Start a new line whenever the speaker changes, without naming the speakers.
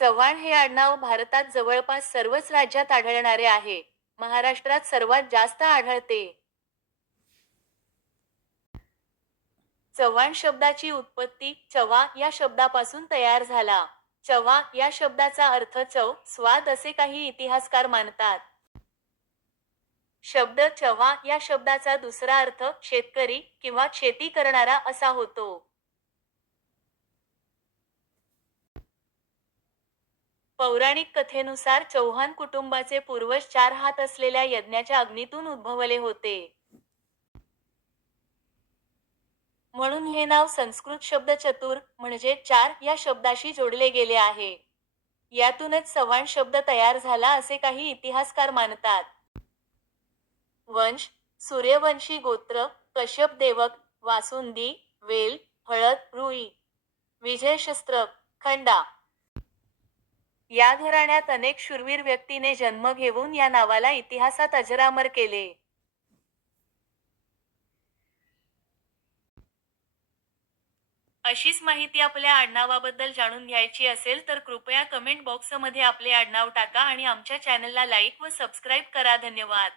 चव्हाण हे आडनाव भारतात जवळपास सर्वच राज्यात आढळणारे आहे. महाराष्ट्रात सर्वात जास्त आढळते. चव्हाण शब्दाची उत्पत्ती चवा या शब्दापासून तयार झाला. चवा या शब्दाचा अर्थ चव स्वाद असे काही इतिहासकार मानतात. शब्द चवा या शब्दाचा दुसरा अर्थ शेतकरी किंवा शेती करणारा असा होतो. पौराणिक कथेनुसार चौहान कुटुंबाचे पूर्वज चार हात असलेल्या यज्ञाच्या अग्नीतून उद्भवले होते. म्हणून हे नाव संस्कृत शब्द चतुर म्हणजे चार या शब्दाशी जोडले गेले आहे. यातूनच सवाण शब्द तयार झाला असे काही इतिहासकार मानतात. वंश सूर्यवंशी गोत्र कश्यप देवक वासुंदी वेल हळद रुई विजयशस्त्र खंडा या घराण्यात अनेक शूरवीर व्यक्तीने जन्म घेऊन या नावाला इतिहासात अजरामर केले. अशीच माहिती आपल्या आडनावाबद्दल जाणून घ्यायची असेल तर कृपया कमेंट बॉक्समध्ये आपले आडनाव टाका आणि आमच्या चॅनलला लाईक व सबस्क्राईब करा. धन्यवाद.